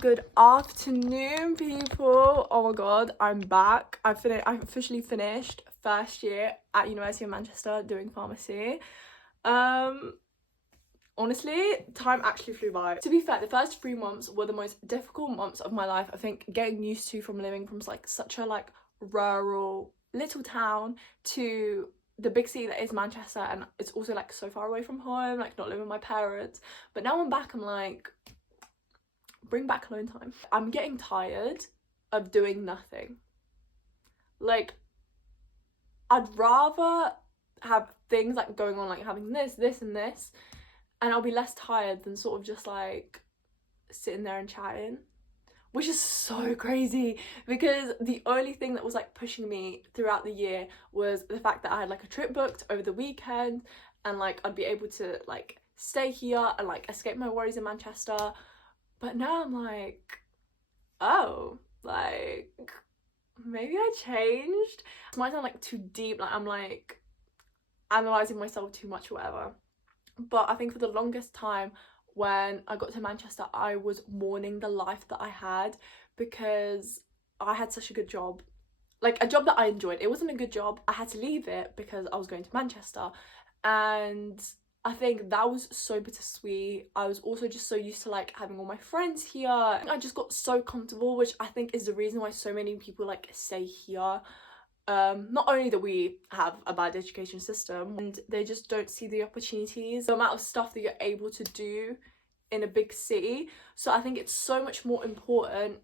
Good afternoon, people. Oh my god, I'm back. I officially finished first year at University of Manchester doing pharmacy. Honestly, time actually flew by. To be fair, the first 3 months were the most difficult months of my life. I think getting used to from living from like such a like rural little town to the big city that is Manchester, and it's also like so far away from home, like not living with my parents. But now I'm back, I'm like, bring back alone time. I'm getting tired of doing nothing. Like, I'd rather have things like going on, like having this and this, and I'll be less tired than sort of just like sitting there and chatting, which is so crazy because the only thing that was like pushing me throughout the year was the fact that I had like a trip booked over the weekend, and like I'd be able to like stay here and like escape my worries in Manchester. But now I'm like, oh, like, maybe I changed. It might sound like too deep, like I'm like analysing myself too much or whatever. But I think for the longest time when I got to Manchester, I was mourning the life that I had because I had such a good job. Like, a job that I enjoyed. It wasn't a good job. I had to leave it because I was going to Manchester. And I think that was so bittersweet. I was also just so used to like having all my friends here. I just got so comfortable, which I think is the reason why so many people like stay here. Not only that we have a bad education system, and they just don't see the opportunities, the amount of stuff that you're able to do in a big city. So I think it's so much more important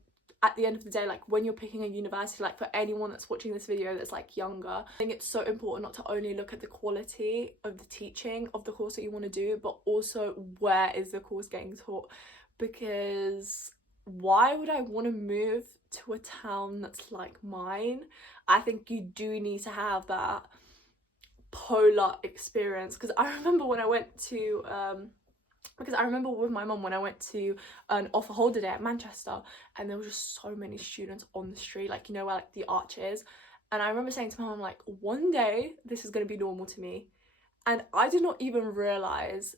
at the end of the day, like when you're picking a university, like for anyone that's watching this video that's like younger, I think it's so important not to only look at the quality of the teaching of the course that you want to do, but also where is the course getting taught. Because why would I want to move to a town that's like mine? I think you do need to have that polar experience. Because I remember when I went to because I remember with my mum when I went to an offer holder day at Manchester, and there were just so many students on the street, like, you know, where like the arch is. And I remember saying to my mum, like, one day this is going to be normal to me. And I did not even realise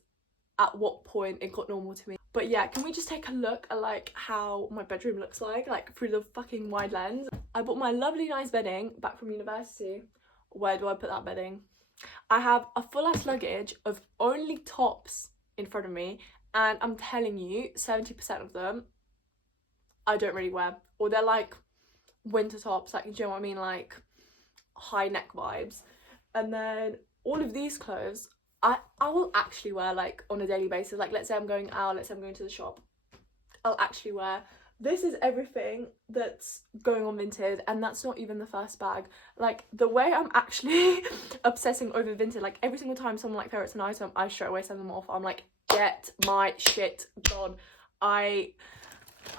at what point it got normal to me. But yeah, can we just take a look at like how my bedroom looks like through the fucking wide lens? I bought my lovely nice bedding back from university. Where do I put that bedding? I have a full ass luggage of only tops in front of me, and I'm telling you, 70% of them I don't really wear, or they're like winter tops, like, do you know what I mean, like high neck vibes. And then all of these clothes I will actually wear like on a daily basis. Like, let's say I'm going out, let's say I'm going to the shop, I'll actually wear. This is everything that's going on Vinted, and that's not even the first bag. Like, the way I'm actually obsessing over Vinted, like every single time someone like ferrets an item, I straight away send them off. I'm like, get my shit gone. I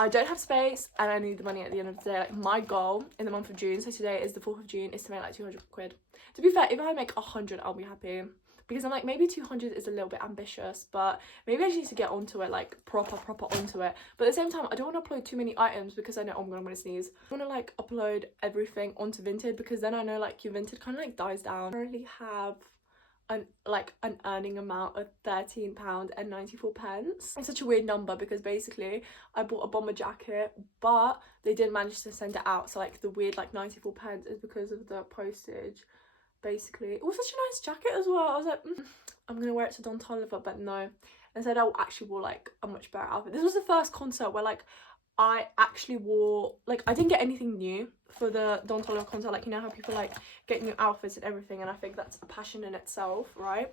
don't have space and I need the money at the end of the day. Like, my goal in the month of June, so today is the 4th of June, is to make like 200 quid. To be fair, if I make 100, I'll be happy. Because I'm like, maybe 200 is a little bit ambitious, but maybe I just need to get onto it, like proper onto it. But at the same time, I don't want to upload too many items because I know, oh my god, I'm gonna sneeze. I want to like upload everything onto Vinted, because then I know like your Vinted kind of like dies down. I currently have an earning amount of £13.94. It's such a weird number because basically I bought a bomber jacket, but they didn't manage to send it out. So like the weird like 94 pence is because of the postage. Basically, it was such a nice jacket as well. I was like, I'm gonna wear it to Don Toliver, but no. Instead, I actually wore like a much better outfit. This was the first concert where like I actually wore, like, I didn't get anything new for the Don Toliver concert. Like, you know how people like get new outfits and everything, and I think that's a passion in itself, right?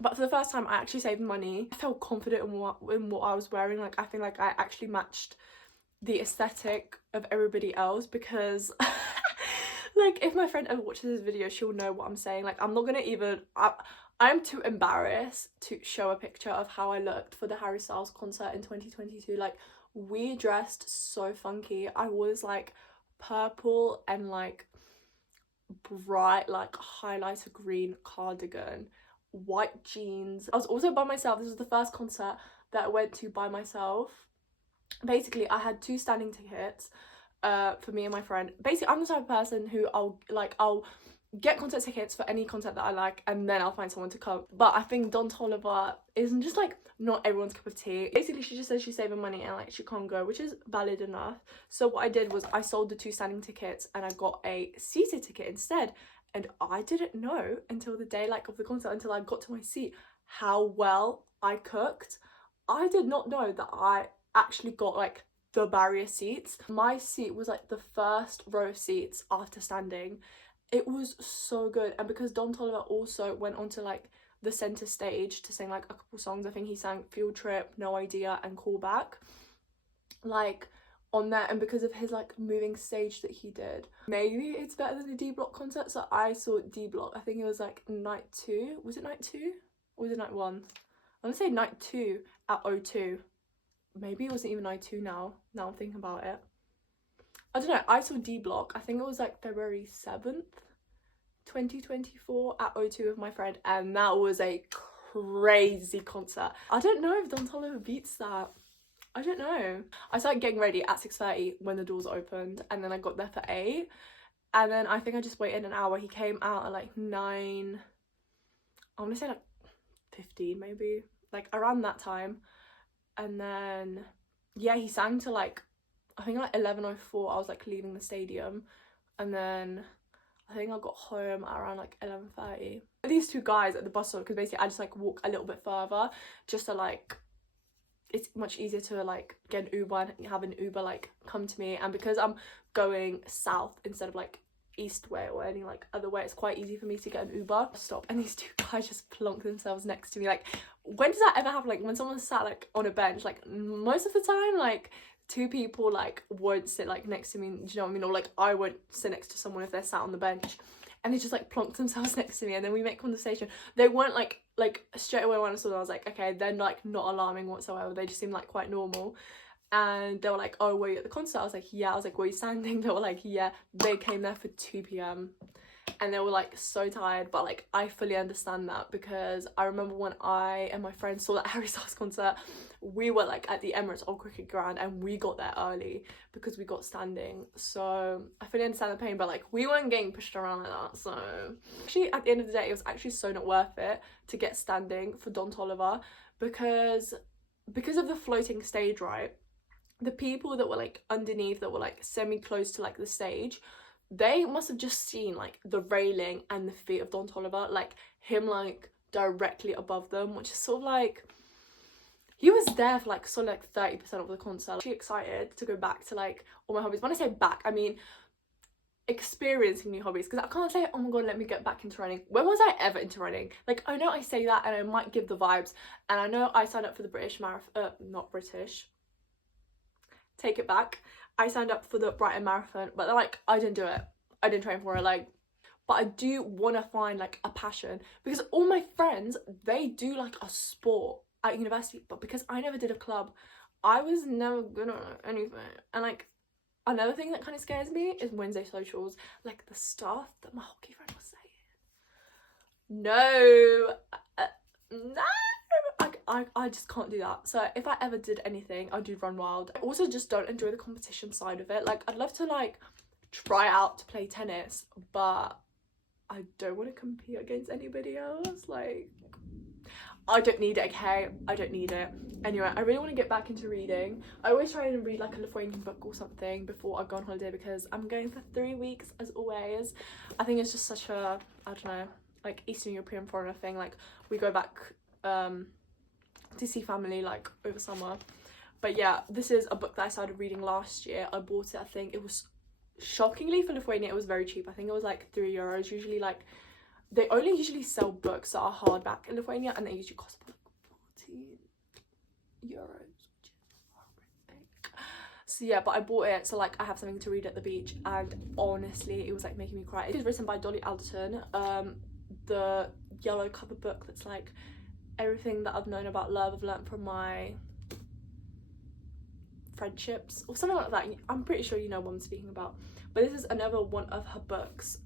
But for the first time, I actually saved money. I felt confident in what I was wearing. Like, I think like I actually matched the aesthetic of everybody else, because like, if my friend ever watches this video, she'll know what I'm saying. Like, I'm not gonna even, I'm too embarrassed to show a picture of how I looked for the Harry Styles concert in 2022. Like, we dressed so funky. I was like purple and like bright like highlighter green cardigan, white jeans. I was also by myself. This was the first concert that I went to by myself. Basically, I had 2 standing tickets for me and my friend. Basically, I'm the type of person who I'll get concert tickets for any concert that I like, and then I'll find someone to come. But I think Don Toliver isn't just like not everyone's cup of tea. Basically, she just says she's saving money and like she can't go, which is valid enough. So what I did was I sold the 2 standing tickets and I got a seated ticket instead. And I didn't know until the day like of the concert, until I got to my seat, how well I cooked. I did not know that I actually got like the barrier seats. My seat was like the first row of seats after standing. It was so good. And because Don Toliver also went onto like the center stage to sing like a couple songs, I think he sang Field Trip, No Idea and Callback, like on there, and because of his like moving stage that he did, maybe it's better than the D Block concert. So I saw D Block, I think it was like night 2. Was it night 2 or was it night 1? I want to say night 2 at O2. Maybe it wasn't even night 2 now I'm thinking about it. I don't know, I saw D Block, I think it was like February 7th 2024 at O2 with my friend, and that was a crazy concert. I don't know if Don Toliver beats that. I don't know. I started getting ready at 6:30 when the doors opened, and then I got there for 8, and then I think I just waited an hour. He came out at like 9, I want to say like 15 maybe, like around that time. And then yeah, he sang to like I think like 11:04. I was like leaving the stadium, and then I think I got home at around like 11:30. These 2 guys at the bus stop, because basically I just like walk a little bit further just to like, it's much easier to like get an Uber and have an Uber like come to me. And because I'm going south instead of like east way or any like other way, it's quite easy for me to get an Uber. Stop, and these 2 guys just plonk themselves next to me. Like, when does that ever happen? Like when someone's sat like on a bench, like most of the time like 2 people like won't sit like next to me, do you know what I mean? Or like I won't sit next to someone if they're sat on the bench, and they just like plonk themselves next to me, and then we make conversation. They weren't like straight away when I saw them I was like, okay, they're like not alarming whatsoever, they just seem like quite normal. And they were like, oh, were you at the concert? I was like, yeah. I was like, were you standing? They were like, yeah. They came there for 2 p.m. and they were like so tired, but like I fully understand that, because I remember when I and my friends saw that Harry Styles concert, we were like at the Emirates Old Cricket Ground, and we got there early because we got standing. So I fully understand the pain, but like we weren't getting pushed around like that. So actually at the end of the day, it was actually so not worth it to get standing for Don Toliver, because of the floating stage, right? The people that were like underneath, that were like semi close to like the stage, they must have just seen like the railing and the feet of Don Toliver, like him like directly above them, which is sort of like, he was there for like solid like 30% of the concert. I'm actually excited to go back to like all my hobbies. When I say back, I mean experiencing new hobbies, because I can't say, oh my god, let me get back into running. When was I ever into running? Like, I know I say that and I might give the vibes, and I know I signed up for the British marathon, not British, take it back, I signed up for the Brighton Marathon, but like I didn't do it, I didn't train for it, like, but I do want to find like a passion, because all my friends, they do like a sport at university, but because I never did a club, I was never good at anything. And like another thing that kind of scares me is Wednesday socials, like the stuff that my hockey friend was saying. No, no, I just can't do that. So if I ever did anything, I'd do Run Wild. I also just don't enjoy the competition side of it. Like, I'd love to like try out to play tennis, but I don't want to compete against anybody else. Like, I don't need it, okay? I don't need it. Anyway, I really want to get back into reading. I always try and read like a Lithuanian book or something before I go on holiday, because I'm going for 3 weeks as always. I think it's just such a, I don't know, like Eastern European foreigner thing. Like, we go back to see family like over summer. But yeah, this is a book that I started reading last year. I bought it, I think it was, shockingly for Lithuania, it was very cheap. I think it was like €3. Usually like, they only usually sell books that are hardback in Lithuania, and they usually cost like €14, which is horrific. So yeah, but I bought it so like I have something to read at the beach, and honestly it was like making me cry. It is written by Dolly Alderton, the yellow cover book that's like everything that I've known about love, I've learned from my friendships or something like that. I'm pretty sure you know what I'm speaking about. But this is another one of her books.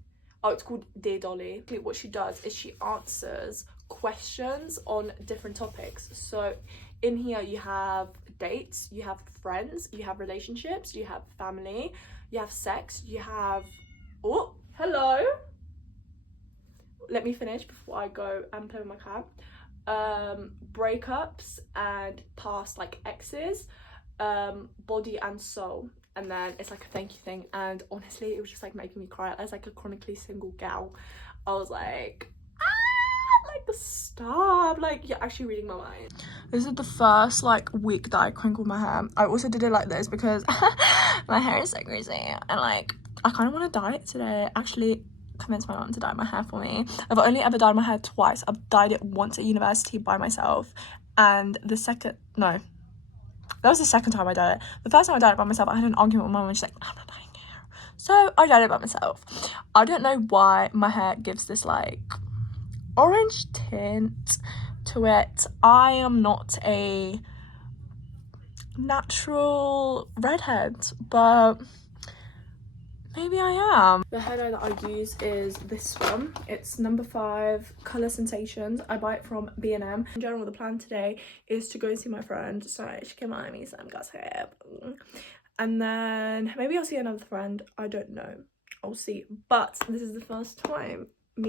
Oh, it's called Dear Dolly. What she does is she answers questions on different topics. So in here you have dates, you have friends, you have relationships, you have family, you have sex, you have, oh, hello, let me finish before I go and play with my cat. Breakups and past like exes, body and soul, and then it's like a thank you thing. And honestly, it was just like making me cry. As like a chronically single gal, I was like, like stop, like you're actually reading my mind. This is the first like week that I crinkled my hair. I also did it like this because my hair is so greasy, and like I kind of want to dye it today. Actually convinced my mom to dye my hair for me. I've only ever dyed my hair twice. I've dyed it once at university by myself, and that was the second time I dyed it. The first time I dyed it by myself, I had an argument with my mom and she's like, I'm not dyeing hair. So I dyed it by myself. I don't know why my hair gives this like orange tint to it. I am not a natural redhead, but maybe I am. The hair dye that I use is this one. It's number 5 Colour Sensations. I buy it from B&M. In general, the plan today is to go see my friend so she can buy me some gossip, and then maybe I'll see another friend. I don't know, I'll see. But this is the first time of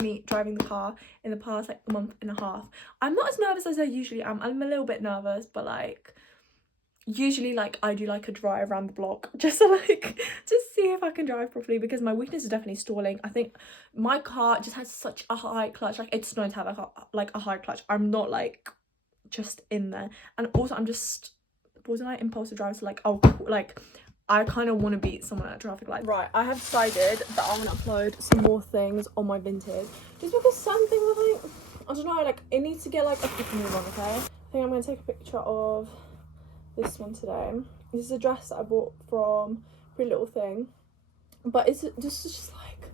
me driving the car in the past like a month and a half. I'm not as nervous as I usually am. I'm a little bit nervous, but like usually like I do like a drive around the block just to like just see if I can drive properly, because my weakness is definitely stalling. I think my car just has such a high clutch. Like it's known to have a high clutch. I'm not like just in there, and also I'm just borderline impulsive driver, so like I kind of want to beat someone at a traffic light. Right, I have decided that I want to upload some more things on my vintage, just because some things I think, I don't know, like it needs to get like a quick move on. Okay, I think I'm going to take a picture of this one today. This is a dress that I bought from Pretty Little Thing, but it's just like,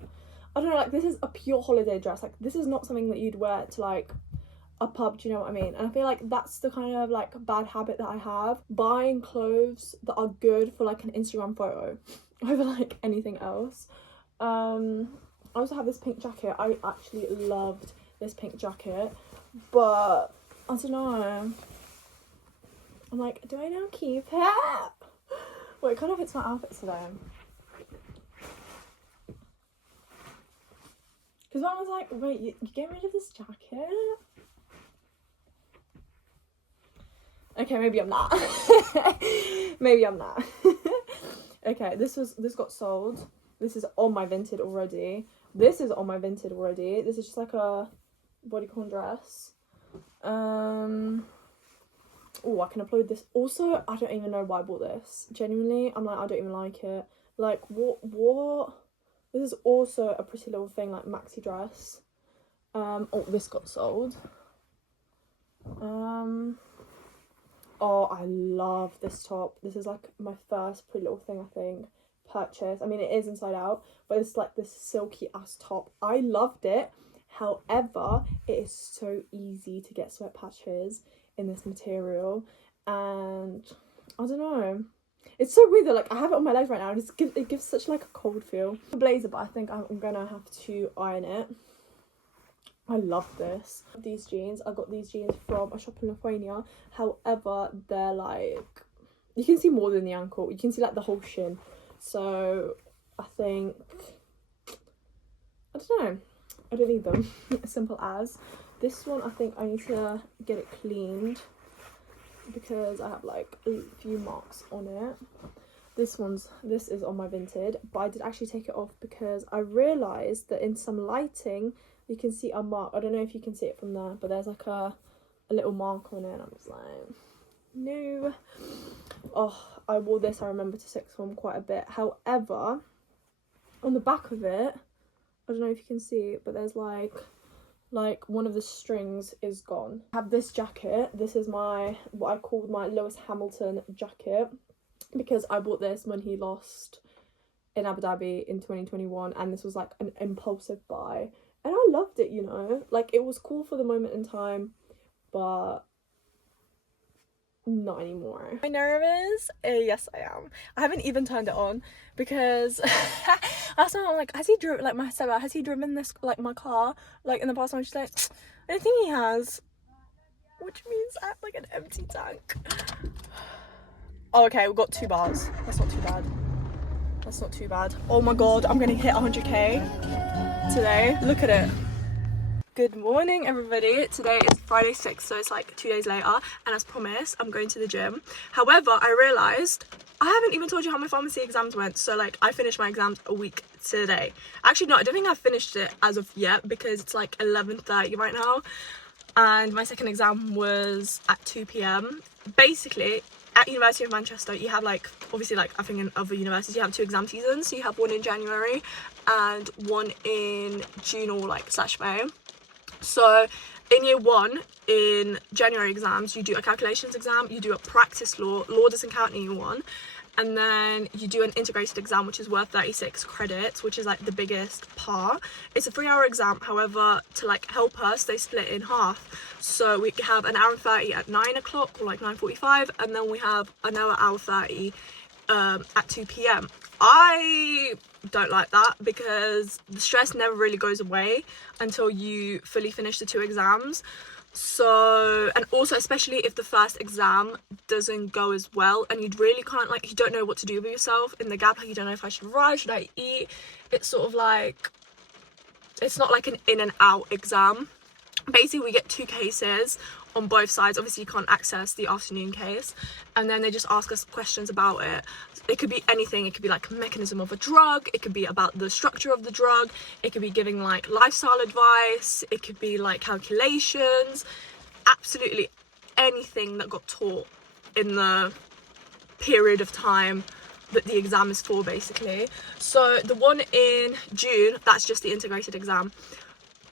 I don't know, like this is a pure holiday dress. Like this is not something that you'd wear to like a pub, do you know what I mean? And I feel like that's the kind of like bad habit that I have, buying clothes that are good for like an Instagram photo over like anything else. I also have this pink jacket. I actually loved this pink jacket, but I don't know, I'm like, do I now keep it? Well, it kind of fits my outfit today. Because I was like, wait, you get rid of this jacket? Okay, maybe I'm not. Maybe I'm not. Okay, this got sold. This is on my Vinted already. This is on my Vinted already. This is just like a bodycon dress. Oh, I can upload this. Also, I don't even know why I bought this. Genuinely, I'm like, I don't even like it. Like, what? This is also a Pretty Little Thing, like, maxi dress. Oh, this got sold. Oh, I love this top. This is, like, my first Pretty Little Thing, I think, purchase. I mean, it is inside out, but it's, like, this silky-ass top. I loved it. However, it is so easy to get sweat patches in this material, and I don't know, it's so weird that like I have it on my legs right now and it gives such like a cold feel. A blazer, but I think I'm gonna have to iron it. I love this. These jeans, I got these jeans from a shop in Lithuania. However, they're like, you can see more than the ankle, you can see like the whole shin, so I think, I don't know, I don't need them. As simple as. This one, I think I need to get it cleaned because I have like a few marks on it. This is on my Vinted, but I did actually take it off because I realised that in some lighting you can see a mark. I don't know if you can see it from there, but there's like a little mark on it, and I'm just like, no. Oh, I wore this, I remember, to sixth form quite a bit. However, on the back of it, I don't know if you can see it, but there's like one of the strings is gone. I have this jacket. This is what I called my Lewis Hamilton jacket, because I bought this when he lost in Abu Dhabi in 2021, and this was like an impulsive buy, and I loved it, you know, like it was cool for the moment in time, but not anymore. Am I nervous? Yes, I am. I haven't even turned it on because last time I'm like, has he driven this, like, my car, like, in the past? And she's like, I don't think he has, which means I have like an empty tank. Oh, okay, we've got 2 bars. That's not too bad. That's not too bad. Oh my god, I'm gonna hit 100k today. Look at it. Good morning, everybody. Today is Friday 6th, so it's like 2 days later, and as promised, I'm going to the gym. However, I realised I haven't even told you how my pharmacy exams went. So like, I finished my exams a week today. Actually, no, I don't think I've finished it as of yet because it's like 11:30 right now, and my second exam was at 2 p.m. Basically, at University of Manchester, you have like, obviously like I think in other universities you have 2 exam seasons. So you have one in January and one in June or like /May. So in year one, in January exams, you do a calculations exam, you do a practice law doesn't count in year one, and then you do an integrated exam, which is worth 36 credits, which is like the biggest part. It's a 3-hour exam. However, to like help us, they split it in half. So we have an hour and 30 at 9 o'clock or like 9:45, and then we have another hour 30 at 2 p.m. I don't like that because the stress never really goes away until you fully finish the 2 exams. So, and also especially if the first exam doesn't go as well and you really can't, like, you don't know what to do with yourself in the gap, like you don't know if I should write, should I eat. It's sort of like, it's not like an in and out exam. Basically we get 2 cases on both sides. Obviously you can't access the afternoon case, and then they just ask us questions about it. It could be anything. It could be like mechanism of a drug, it could be about the structure of the drug, it could be giving like lifestyle advice, it could be like calculations, absolutely anything that got taught in the period of time that the exam is for, basically. So the one in June, that's just the integrated exam.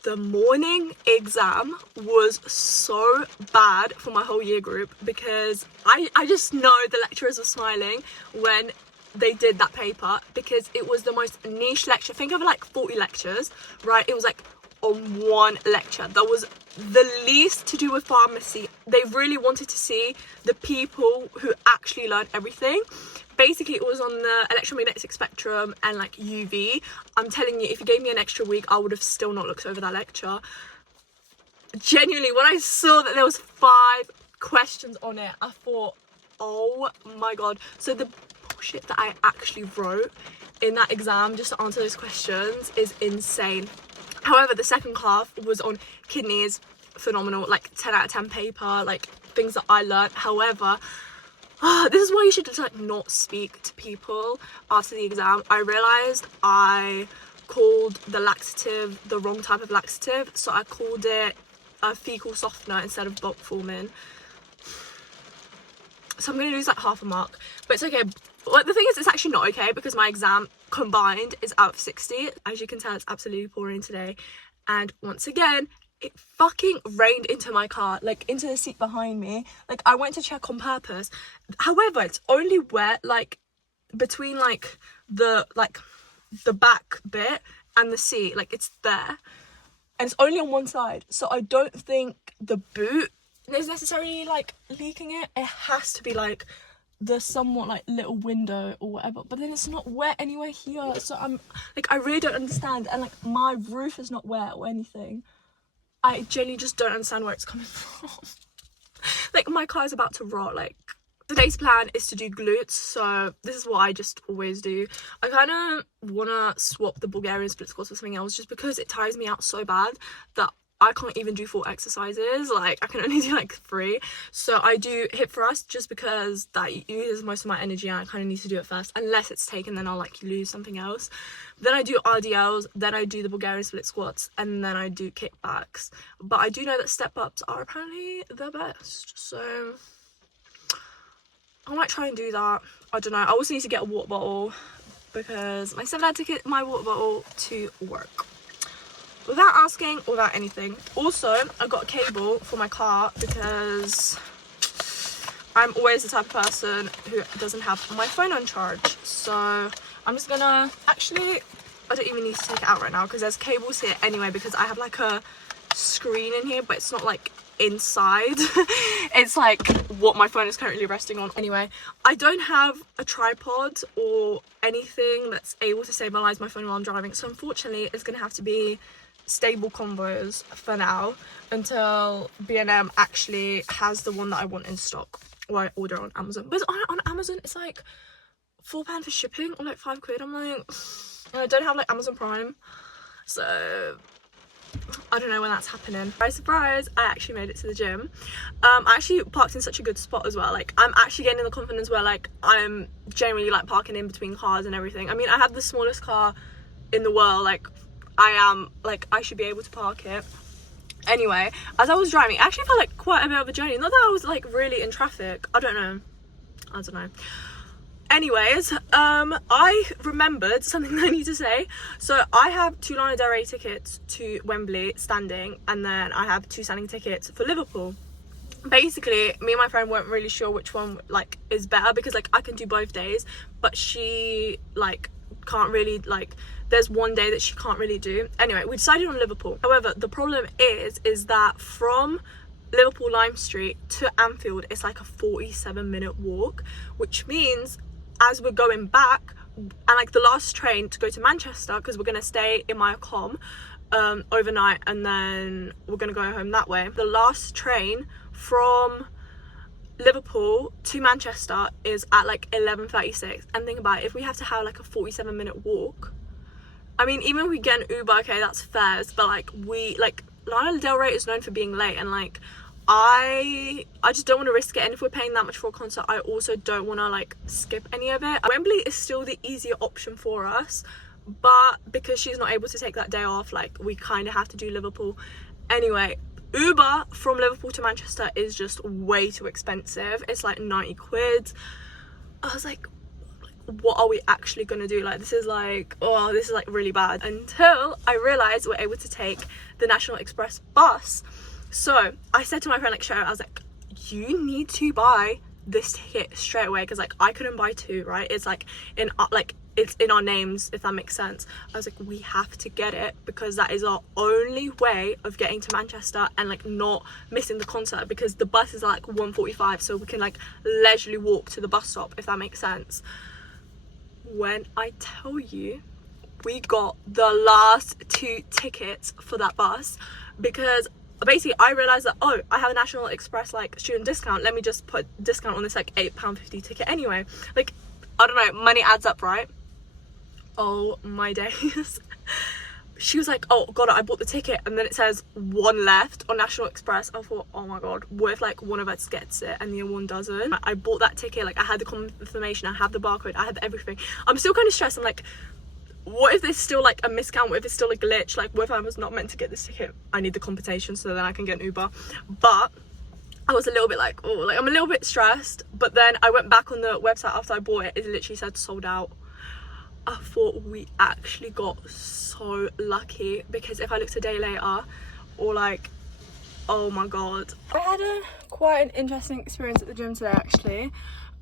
The morning exam was so bad for my whole year group because I just know the lecturers were smiling when they did that paper because it was the most niche lecture. Think of like 40 lectures, right? It was like on one lecture that was the least to do with pharmacy. They really wanted to see the people who actually learned everything. Basically, it was on the electromagnetic spectrum and like UV. I'm telling you, if you gave me an extra week, I would have still not looked over that lecture. Genuinely, when I saw that there was 5 questions on it, I thought, oh my god. So the bullshit that I actually wrote in that exam just to answer those questions is insane. However, the second half was on kidneys, phenomenal, like 10 out of 10 paper, like things that I learned. However, this is why you should just like not speak to people after the exam. I realised I called the laxative the wrong type of laxative, so I called it a fecal softener instead of bulk forming. So I'm going to lose like half a mark, but it's okay. But the thing is, it's actually not okay because my exam combined is out of 60. As you can tell, it's absolutely pouring today, and once again it fucking rained into my car, like into the seat behind me. Like I went to check on purpose. However, it's only wet like between like the back bit and the seat, like it's there, and it's only on one side. So I don't think the boot is necessarily like leaking it. It has to be like the somewhat like little window or whatever, but then it's not wet anywhere here. So I'm like, I really don't understand. And like my roof is not wet or anything. I genuinely just don't understand where it's coming from. Like my car is about to rot. Like today's plan is to do glutes, so this is what I just always do. I kind of want to swap the Bulgarian split squats for something else just because it tires me out so bad that I can't even do 4 exercises. Like I can only do like 3. So I do hip thrust just because that uses most of my energy and I kind of need to do it first. Unless it's taken, then I'll like lose something else. Then I do RDLs, then I do the Bulgarian split squats, and then I do kickbacks. But I do know that step ups are apparently the best, so I might try and do that. I don't know. I also need to get a water bottle because my stepdad took my water bottle to work without asking, without anything. Also, I got a cable for my car because I'm always the type of person who doesn't have my phone on charge. So I'm just gonna, actually, I don't even need to take it out right now because there's cables here anyway, because I have like a screen in here, but it's not like inside. It's like what my phone is currently resting on. Anyway, I don't have a tripod or anything that's able to stabilize my phone while I'm driving, so unfortunately it's gonna have to be stable combos for now until B&M actually has the one that I want in stock, or I order on Amazon. But on Amazon it's like £4 for shipping or like £5. I'm like, and I don't have like Amazon Prime, so I don't know when that's happening. Surprise, surprise, I actually made it to the gym. I actually parked in such a good spot as well. Like, I'm actually getting the confidence where like I'm generally like parking in between cars and everything. I mean, I have the smallest car in the world. Like, I should be able to park it. Anyway, as I was driving, it actually felt like quite a bit of a journey. Not that I was like really in traffic. I don't know. Anyways, I remembered something that I need to say. So I have 2 Lana Del Rey tickets to Wembley standing, and then I have 2 standing tickets for Liverpool. Basically, me and my friend weren't really sure which one like is better, because like I can do both days, but she like can't really, like there's one day that she can't really do. Anyway, we decided on Liverpool. However, the problem is that from Liverpool Lime Street to Anfield, it's like a 47-minute walk, which means as we're going back, and like the last train to go to Manchester, because we're gonna stay in my accom overnight, and then we're gonna go home that way. The last train from Liverpool to Manchester is at like 11:36, and think about it, if we have to have like a 47-minute walk, I mean, even if we get an Uber, okay, that's fair, but like Lana Del Rey is known for being late, and like I just don't want to risk it. And if we're paying that much for a concert, I also don't want to like skip any of it. Wembley is still the easier option for us, but because she's not able to take that day off, like we kind of have to do Liverpool. Anyway, Uber from Liverpool to Manchester is just way too expensive. It's like 90 quid. I was like, what are we actually gonna do? Like, this is like really bad. Until I realized we're able to take the National Express bus. So I said to my friend, like, Cheryl, I was like, you need to buy this ticket straight away, because like I couldn't buy 2, right? It's like it's in our names, if that makes sense. I was like, we have to get it, because that is our only way of getting to Manchester and like not missing the concert, because the bus is like 1:45, so we can like leisurely walk to the bus stop, if that makes sense. When I tell you, we got the last 2 tickets for that bus, because basically I realized that, oh, I have a National Express like student discount, let me just put discount on this like £8.50 ticket anyway. Like, I don't know, money adds up, right? Oh my days. She was like, oh god, I bought the ticket, and then it says 1 left on National Express. I thought, oh my god, what if like one of us gets it and the other one doesn't? I bought that ticket, like I had the confirmation, I have the barcode, I had everything. I'm still kind of stressed. I'm like, what if there's still like a miscount? What if it's still a glitch? Like, what if I was not meant to get this ticket? I need the compensation so then I can get an Uber. But I was a little bit like, oh, like I'm a little bit stressed. But then I went back on the website after I bought it. It literally said sold out. I thought we actually got so lucky, because if I looked a day later, or like, oh my god. I had quite an interesting experience at the gym today, actually.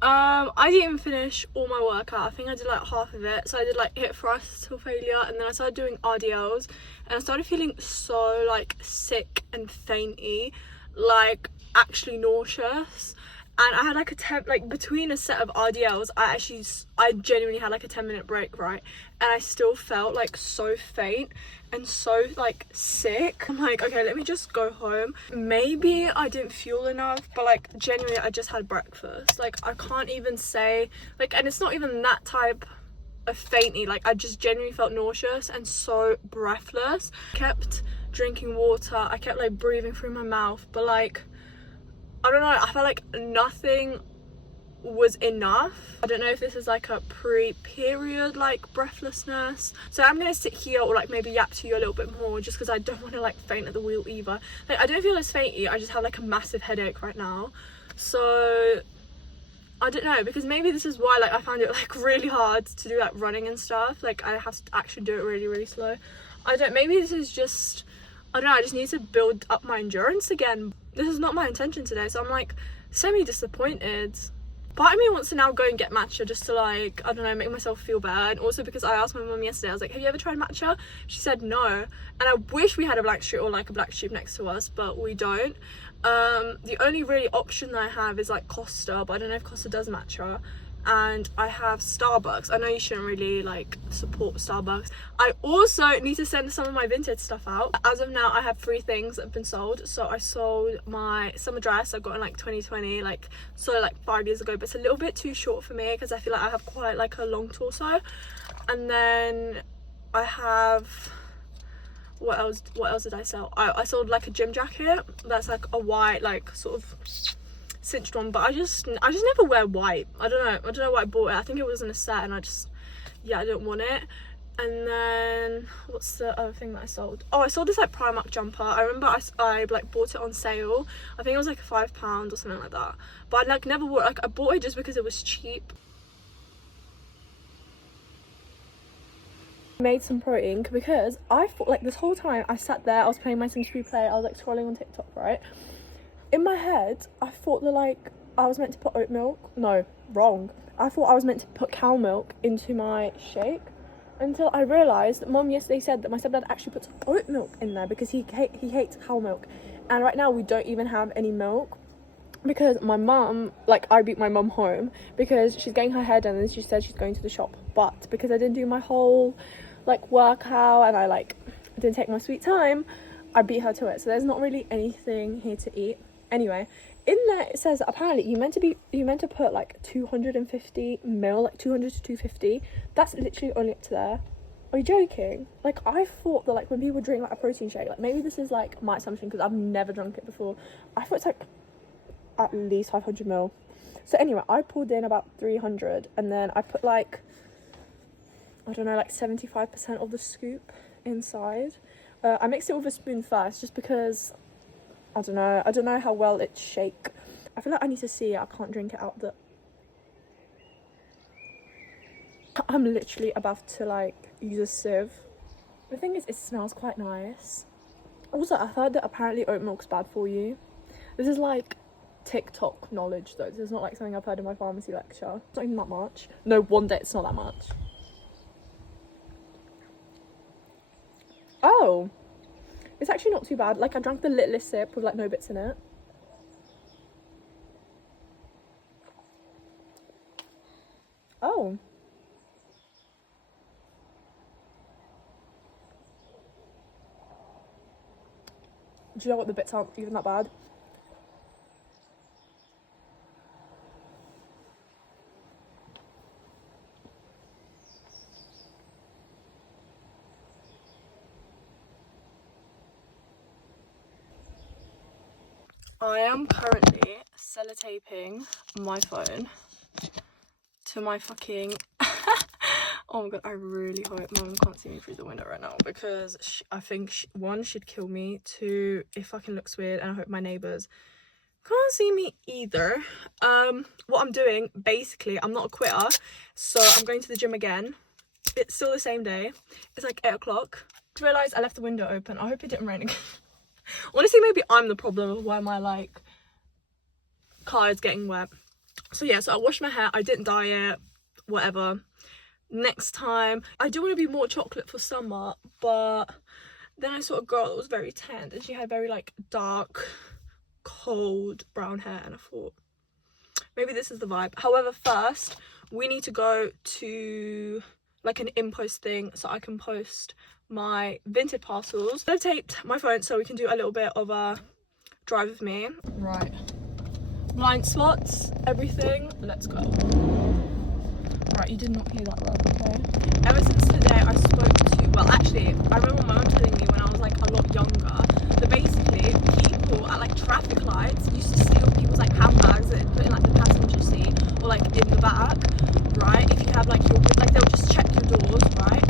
I didn't even finish all my workout. I think I did like half of it. So I did like hip thrusts till failure, and then I started doing RDLs, and I started feeling so like sick and fainty, like actually nauseous. And I had like between a set of RDLs, I genuinely had like a 10-minute break, right? And I still felt like so faint and so like sick. I'm like, okay, let me just go home. Maybe I didn't fuel enough, but like genuinely I just had breakfast. Like, I can't even say, like, and it's not even that type of fainty. Like, I just genuinely felt nauseous and so breathless. I kept drinking water, I kept like breathing through my mouth, but like, I don't know, I felt like nothing was enough. I don't know if this is like a pre-period like breathlessness. So I'm gonna sit here or like maybe yap to you a little bit more, just because I don't want to like faint at the wheel either. Like, I don't feel as fainty, I just have like a massive headache right now. So I don't know, because maybe this is why like I found it like really hard to do like running and stuff. Like, I have to actually do it really, really slow. Maybe this is just, I don't know, I just need to build up my endurance again. This is not my intention today, so I'm like semi-disappointed. Part of me wants to now go and get matcha, just to like, I don't know, make myself feel better. And also because I asked my mum yesterday, I was like, have you ever tried matcha? She said no. And I wish we had a black street or like a black tube next to us, but we don't. The only really option that I have is like Costa, but I don't know if Costa does matcha. And I have Starbucks. I know you shouldn't really like support Starbucks. I also need to send some of my vintage stuff out. As of now, I have 3 things that have been sold. So I sold my summer dress I got in like 2020, like 5 years ago, but it's a little bit too short for me because I feel like I have quite like a long torso. And then I have, what else did I sell? I sold like a gym jacket that's like a white, like sort of cinched one, but I just never wear white. I don't know why I bought it. I think it was in a set and I didn't want it. And then what's the other thing that I sold? Oh, I sold this like Primark jumper. I remember I like bought it on sale. I think it was like £5 or something like that, but I like never wore it. Like I bought it just because it was cheap. Made some protein because I thought, like, this whole time I sat there, I was playing my Sims Free Play, I was like scrolling on TikTok, right? In my head I thought that like I was meant to put oat milk. No, wrong. I thought I was meant to put cow milk into my shake, until I realised that Mum yesterday said that my stepdad actually puts oat milk in there because he hates cow milk. And right now we don't even have any milk because my mum, like, I beat my mum home because she's getting her hair done and she said she's going to the shop, but because I didn't do my whole like workout and I like didn't take my sweet time, I beat her to it. So there's not really anything here to eat. Anyway, in there it says that apparently you meant to put like 250 ml, like 200 to 250. That's literally only up to there. Are you joking? Like, I thought that like when people drink like a protein shake, like maybe this is like my assumption because I've never drunk it before, I thought it's like at least 500 ml. So anyway, I poured in about 300 and then I put like, I don't know, like 75% of the scoop inside. I mixed it with a spoon first just because I don't know how well it shake. I feel like I need to see it. I can't drink it out the... I'm literally about to like use a sieve. The thing is, it smells quite nice. Also, I heard that apparently oat milk's bad for you. This is like TikTok knowledge though. This is not like something I've heard in my pharmacy lecture. It's not even that much. No wonder it's not that much. Oh, it's actually not too bad. Like, I drank the littlest sip with like no bits in it. Oh. Do you know what, the bits aren't even that bad? I am currently sellotaping my phone to my fucking... Oh my god, I really hope Mum can't see me through the window right now because I think, one, she'd kill me, two, it fucking looks weird, and I hope my neighbours can't see me either. What I'm doing, basically, I'm not a quitter, so I'm going to the gym again. It's still the same day. It's like 8 o'clock. I just realised I left the window open. I hope it didn't rain again. Honestly, maybe I'm the problem of why my like car is getting wet. So yeah, so I washed my hair, I didn't dye it, whatever. Next time, I do want to be more chocolate for summer, but then I saw a girl that was very tanned and she had very like dark, cold brown hair, and I thought maybe this is the vibe. However, first we need to go to like an in-post thing so I can post my vintage parcels. I've taped my phone so we can do a little bit of a drive with me. Right, blind spots, everything, let's go. Right, you did not hear that word, okay? Ever since the day I spoke to, well actually, I remember my mum telling me when I was like a lot younger that basically people at like traffic lights used to steal people's like handbags that they put in like the passenger seat or like in the back, right? If you have like your, like they'll just check your doors, right?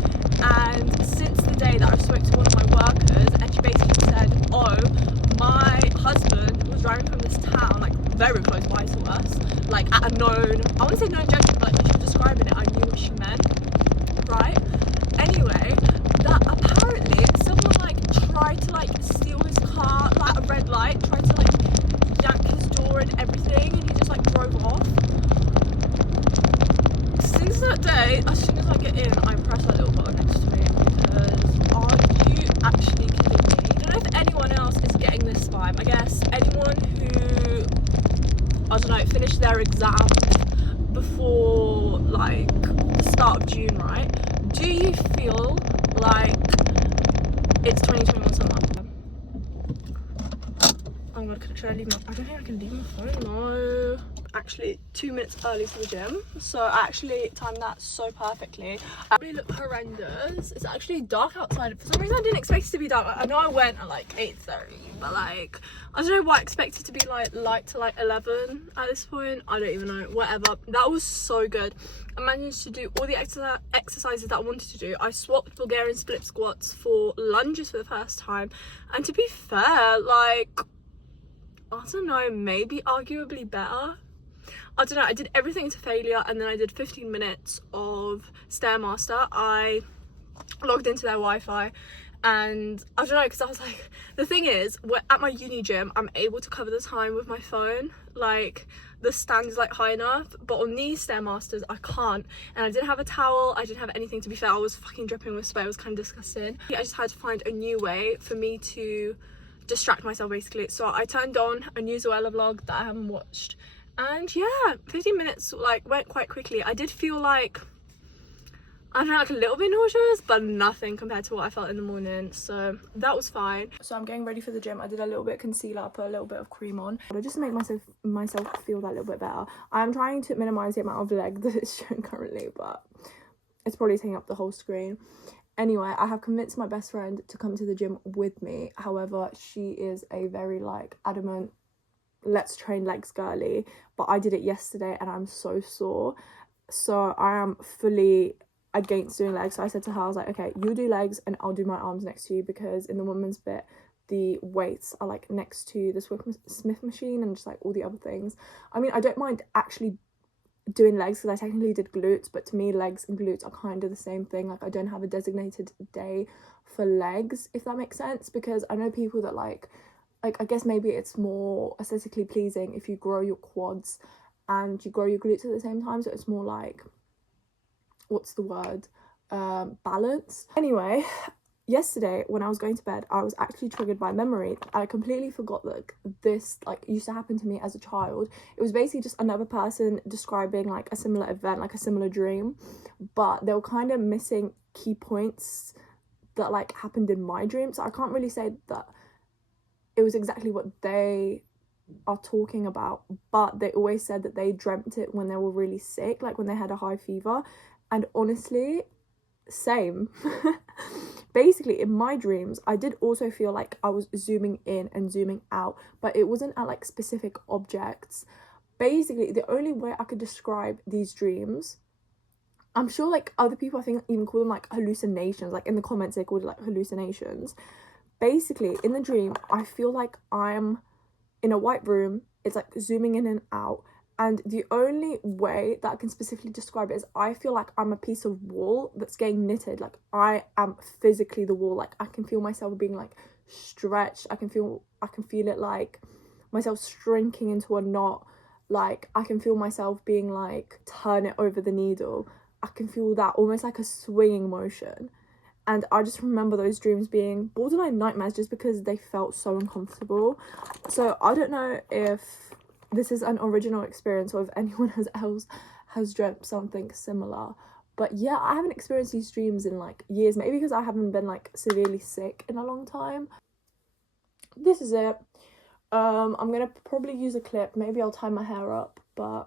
And since the day that I spoke to one of my workers and she basically said, oh, my husband was driving from this town, like very close by to us, like at a known, I wouldn't say known junction, but like when she was describing it, I knew what she meant, right? Anyway, that apparently someone like tried to like steal his car, like a red light, tried to like yank his door and everything, and he just like drove off. Since that day, as soon as I get in, I press that little button next to me because are you actually kidding me? I don't know if anyone else is getting this vibe. I guess anyone who, I don't know, finished their exams before like the start of June, right? Do you feel like it's 2021 summer? Oh my god, should I leave my, I don't think I can leave my phone, no. actually 2 minutes early to the gym, so I actually timed that so perfectly. I really look horrendous. It's actually dark outside. For some reason I didn't expect it to be dark. I know I went at like 8:30, but like I don't know why I expected it to be like light to like 11 at this point. I don't even know. Whatever. That was so good. I managed to do all the exercises that I wanted to do. I swapped Bulgarian split squats for lunges for the first time, and to be fair, like, I don't know, maybe arguably better. I don't know, I did everything to failure, and then I did 15 minutes of Stairmaster. I logged into their Wi-Fi, and I don't know, because I was like, the thing is, at my uni gym, I'm able to cover the time with my phone. Like, the stand is like high enough, but on these Stairmasters I can't. And I didn't have a towel, I didn't have anything. To be fair, I was fucking dripping with sweat. It was kind of disgusting. I just had to find a new way for me to distract myself, basically. So I turned on a new Zoella vlog that I haven't watched, and yeah, 15 minutes like went quite quickly. I did feel like, I don't know, like a little bit nauseous, but nothing compared to what I felt in the morning, so that was fine. So I'm getting ready for the gym. I did a little bit of concealer, I put a little bit of cream on, but just to make myself feel that little bit better. I'm trying to minimize the amount of leg that it's showing currently, but it's probably taking up the whole screen. Anyway, I have convinced my best friend to come to the gym with me. However, she is a very like adamant, let's train legs girly, but I did it yesterday and I'm so sore, so I am fully against doing legs. So I said to her, I was like, okay, you do legs and I'll do my arms next to you, because in the women's bit the weights are like next to the Smith machine and just like all the other things. I mean, I don't mind actually doing legs because I technically did glutes, but to me legs and glutes are kind of the same thing. Like, I don't have a designated day for legs, if that makes sense, because I know people that like I guess maybe it's more aesthetically pleasing if you grow your quads and you grow your glutes at the same time, so it's more like, what's the word, balance. Anyway, yesterday when I was going to bed, I was actually triggered by memory. I completely forgot that this like used to happen to me as a child. It was basically just another person describing like a similar event, like a similar dream, but they were kind of missing key points that like happened in my dream. So I can't really say that it was exactly what they are talking about, but they always said that they dreamt it when they were really sick, like when they had a high fever. And honestly, same. Basically, in my dreams, I did also feel like I was zooming in and zooming out, but it wasn't at like specific objects. Basically, the only way I could describe these dreams, I'm sure like other people I think even call them like hallucinations, like in the comments they called it like hallucinations. Basically, in the dream, I feel like I'm in a white room. It's like zooming in and out, and the only way that I can specifically describe it is I feel like I'm a piece of wool that's getting knitted. Like, I am physically the wool. Like, I can feel myself being like stretched. I can feel it like myself shrinking into a knot. Like, I can feel myself being like, turn it over the needle. I can feel that almost like a swinging motion. And I just remember those dreams being borderline nightmares just because they felt so uncomfortable. So I don't know if this is an original experience or if anyone else has dreamt something similar. But yeah, I haven't experienced these dreams in like years. Maybe because I haven't been like severely sick in a long time. This is it. I'm gonna probably use a clip. Maybe I'll tie my hair up, but